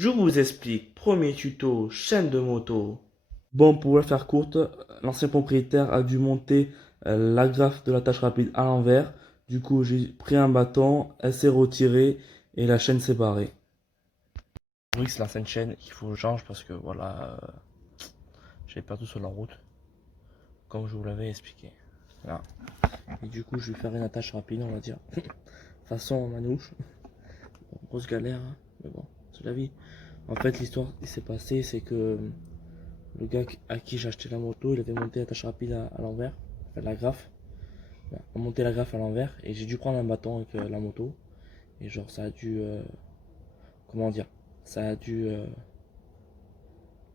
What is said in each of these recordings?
Je vous explique. Premier tuto, chaîne de moto. Bon, pour la faire courte, l'ancien propriétaire a dû monter l'agrafe de l'attache rapide à l'envers. Du coup, j'ai pris un bâton, elle s'est retirée et la chaîne s'est barrée. Oui, c'est l'ancienne chaîne qu'il faut que je change parce que voilà, j'ai perdu sur la route, comme je vous l'avais expliqué. Voilà. Et du coup, je vais faire une attache rapide, on va dire. Façon manouche. Bon, grosse galère, hein, mais bon, c'est la vie. En fait, l'histoire qui s'est passée, c'est que le gars à qui j'ai acheté la moto, il avait monté l'attache rapide à l'envers, enfin la grafe. Il a monté la grafe à l'envers et j'ai dû prendre un bâton avec la moto. Et genre, ça a dû. Comment dire? Ça a dû.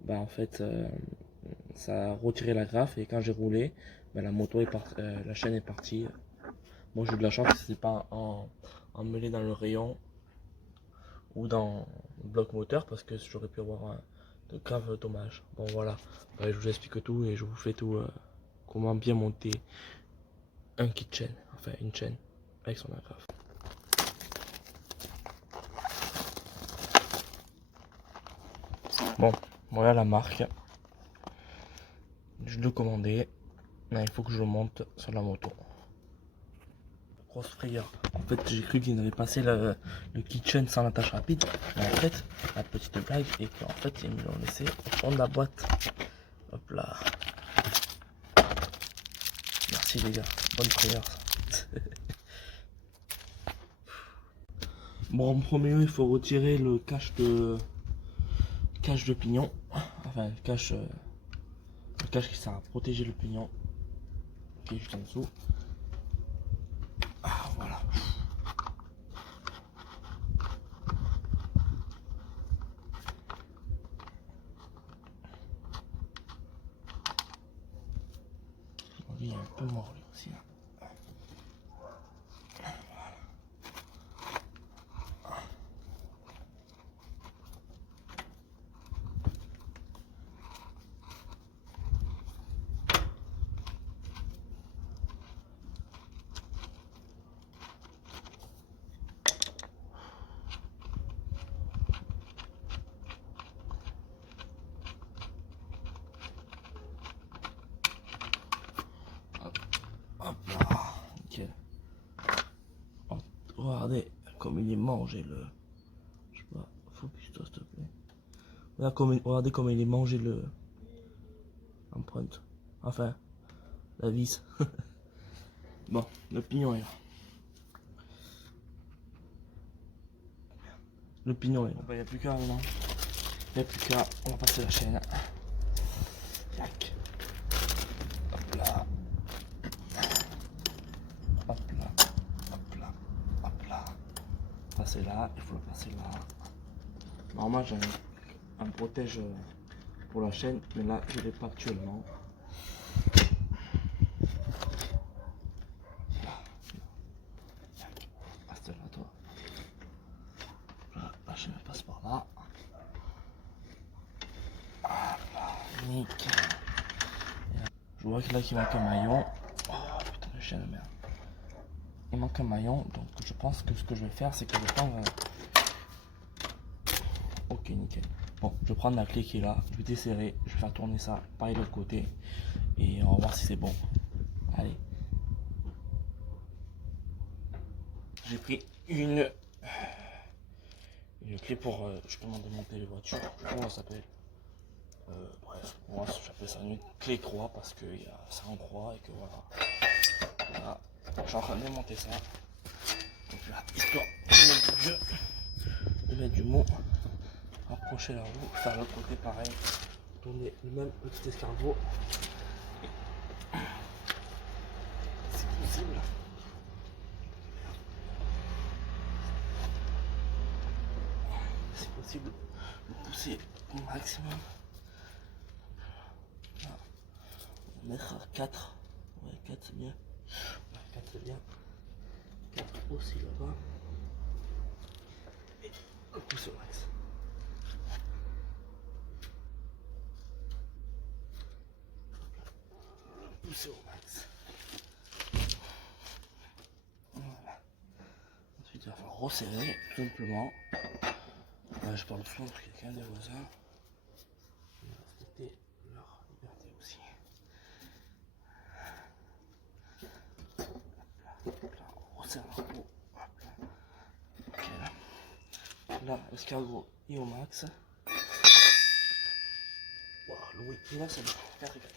Bah, en fait, ça a retiré la grafe et quand j'ai roulé, bah, la moto est partie, la chaîne est partie. Moi, j'ai eu de la chance que c'était pas emmêlé dans le rayon ou dans le bloc moteur parce que j'aurais pu avoir de graves dommages. Bon, voilà. Bah, je vous explique tout et je vous fais tout. Comment bien monter un kit chaîne, enfin une chaîne avec son agrafe. Bon, voilà la marque. Je l'ai commandé. Là, il faut que je le monte sur la moto. Grosse frayeur. En fait, j'ai cru qu'ils avaient passé le kit chaîne sans l'attache rapide. Mais en fait, la petite blague est qu'en fait, ils me l'ont laissé au fond de la boîte. Hop là. Merci les gars. Bonne frayeur. Bon, en premier lieu, il faut retirer le cache de pignon. Enfin, le cache qui sert à protéger le pignon. Qui est juste en dessous. Ah, voilà. Lui, il est un peu mort lui aussi. Hein. Hop là. Nickel. Oh, regardez comme il est mangé le. Je sais pas, focus-toi s'il te plaît. Regardez comme il est mangé le. Empreinte. Enfin, la vis. Bon, le pignon est là. Le pignon est là. Il n'y a plus qu'à maintenant. Il n'y a plus qu'à. On va passer la chaîne. Yac. Hop là. Hop là. Hop là. Hop là. Passer là. Il faut le passer là. Normalement, j'ai un protège pour la chaîne. Mais là, je ne l'ai pas actuellement. Reste là, toi. Là, la chaîne passe par là. Nickel. Je vois que là qu'il manque un maillon. Oh putain de chien de merde. Il manque un maillon, donc je pense que ce que je vais faire, c'est que je vais prendre. Ok, nickel. Bon, je vais prendre la clé qui est là, je vais desserrer, je vais faire tourner ça pareil de l'autre côté. Et on va voir si c'est bon. Allez. J'ai pris une clé pour justement démonter les voitures. Comment ça s'appelle? Bref, moi j'appelle ça une clé croix parce que c'est en croix et que voilà. Voilà. Je suis en train de démonter ça. Donc là, histoire de mettre du vieux, de mettre du mot, approcher la roue, faire l'autre côté pareil, tourner le même petit escargot. C'est possible. C'est possible de pousser au maximum. Là, on va mettre à 4. Ouais, 4 c'est bien. Ouais, 4 c'est bien. 4 aussi là-bas. Et on pousse au max. Pousser au max. Voilà. Ensuite, il va falloir resserrer tout simplement. je parle souvent parce qu'il y a quand même des voisins. On va respecter leur liberté aussi. Hop là, on resserre la roue. Hop là. Ok, là l'escargot est au max. Wow, le bruit il est là, c'est bon. 4 et 4.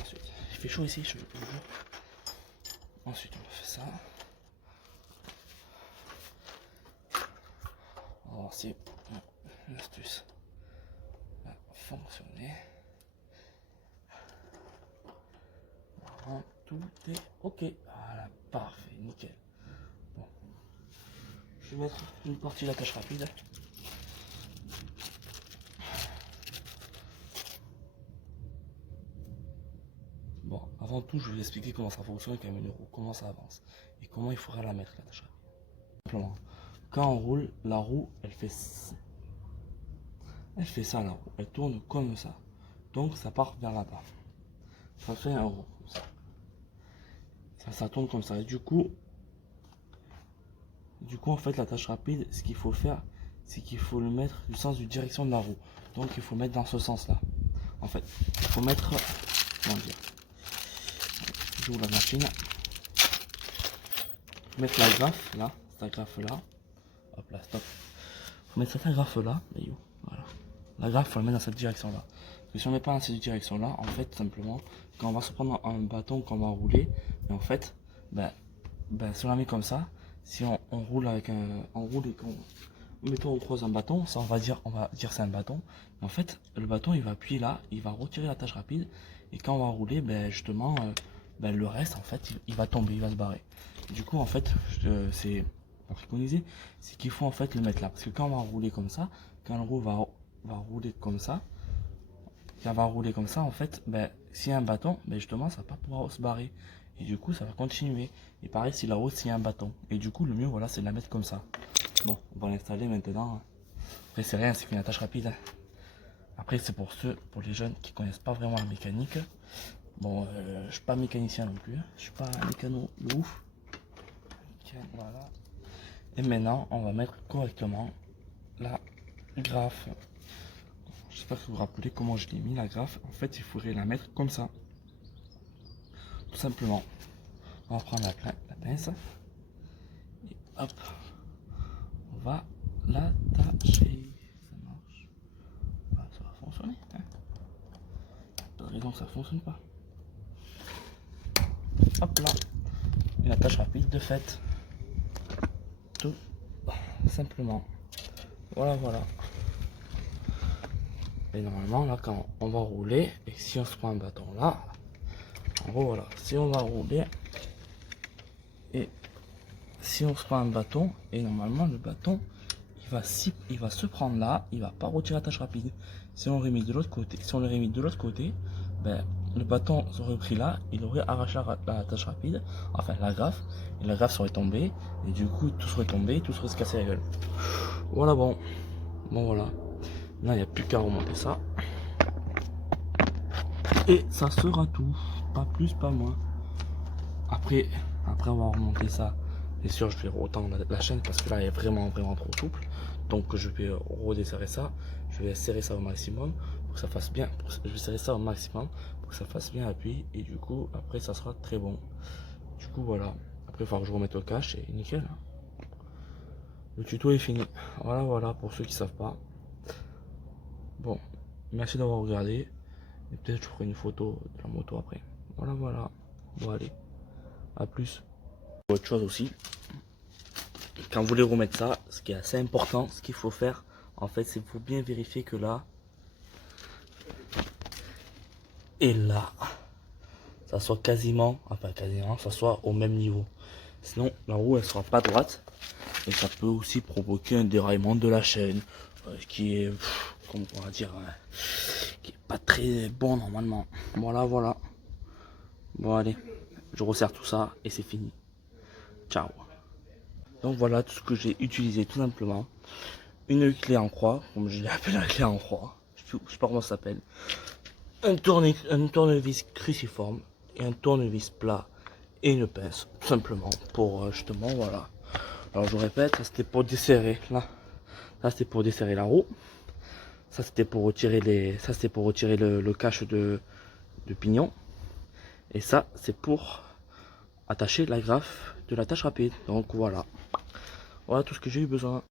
Ensuite, il fait chaud ici, je vous jure. Ensuite, on fait ça. On va voir si l'astuce va fonctionner. Voilà, tout est ok. Voilà, parfait, nickel. Bon. Je vais mettre une partie de la tâche rapide. Bon, avant tout, je vais vous expliquer comment ça fonctionne avec un menu roue, comment ça avance et comment il faudra la mettre la tâche rapide. Simplement, quand on roule, la roue, elle fait ça la roue, elle tourne comme ça. Donc ça part vers là-bas. Ça fait un rond comme ça. Ça tourne comme ça. Et du coup en fait la tâche rapide, ce qu'il faut faire, c'est qu'il faut le mettre du sens du direction de la roue. Donc il faut mettre dans ce sens là. En fait, il faut mettre, comment dire, j'ouvre la machine, mettre la graffe là, cette graffe là, hop là, stop. Faut mettre cette graffe là, voilà. La graffe, faut la mettre dans cette direction là. Parce que si on ne met pas dans cette direction là, en fait, tout simplement, quand on va se prendre un bâton, quand on va rouler, mais en fait, si on la met comme ça, si on roule avec on roule et qu'on, mettons on croise un bâton, ça on va dire c'est un bâton, mais en fait, le bâton il va appuyer là, il va retirer la tâche rapide, et quand on va rouler, justement, le reste en fait, il va tomber, il va se barrer. Et du coup, en fait, c'est préconisé, c'est qu'il faut en fait le mettre là, parce que quand on va rouler comme ça, quand le roue va rouler comme ça, en fait, s'il y a un bâton, justement, ça va pas pouvoir se barrer. Et du coup, ça va continuer. Et pareil, si là-haut, s'il y a un bâton. Et du coup, le mieux, voilà, c'est de la mettre comme ça. Bon, on va l'installer maintenant. Après, c'est rien, c'est qu'une attache rapide. Après, c'est pour les jeunes qui connaissent pas vraiment la mécanique. Bon, je suis pas mécanicien non plus. Je suis pas un mécano de ouf. Tiens, voilà. Et maintenant, on va mettre correctement la graffe. J'espère que vous vous rappelez comment je l'ai mis la graffe. En fait, il faudrait la mettre comme ça. Tout simplement. On va prendre la pince. Et hop. On va l'attacher. Ça marche. Ça va fonctionner. Hein. Pas de raison que ça ne fonctionne pas. Hop là. Une attache rapide de fait. Tout simplement. Voilà. Et normalement, là, quand on va rouler, et si on se prend un bâton là, en gros, voilà, si on va rouler, et si on se prend un bâton, et normalement, le bâton, il va se prendre là, il va pas retirer la tâche rapide. Si on remet de l'autre côté, le bâton serait pris là, il aurait arraché la tâche rapide, enfin la graffe, et la graffe serait tombée, et du coup, tout serait tombé, tout serait se cassé la gueule. Voilà, bon voilà. Là, il n'y a plus qu'à remonter ça. Et ça sera tout. Pas plus, pas moins. Après avoir remonté ça, bien sûr, je vais retendre la chaîne parce que là, elle est vraiment trop souple. Donc, je vais redesserrer ça. Je vais serrer ça au maximum pour que ça fasse bien. Je vais serrer ça au maximum pour que ça fasse bien appui. Et du coup, après, ça sera très bon. Du coup, voilà. Après, il va falloir que je remette au cache et nickel. Le tuto est fini. Voilà, pour ceux qui savent pas. Bon, merci d'avoir regardé. Et peut-être je ferai une photo de la moto après. Voilà. Bon, allez. À plus. Autre chose aussi. Quand vous voulez remettre ça, ce qui est assez important, ce qu'il faut faire, en fait, c'est pour bien vérifier que là et là, ça soit ça soit au même niveau. Sinon, la roue, elle sera pas droite. Et ça peut aussi provoquer un déraillement de la chaîne. Qui est, comment on va dire, qui est pas très bon normalement. Voilà. Bon, allez, je resserre tout ça et c'est fini. Ciao. Donc voilà tout ce que j'ai utilisé tout simplement. Une clé en croix, comme je l'ai appelé la clé en croix. Je sais pas comment ça s'appelle. Un tournevis cruciforme et un tournevis plat et une pince, tout simplement, pour justement, voilà. Alors je répète, ça c'était pour desserrer là. Ça c'était pour desserrer la roue. Ça c'était pour retirer le cache de pignon. Et ça c'est pour attacher l'agrafe de l'attache rapide. Donc voilà. Voilà tout ce que j'ai eu besoin.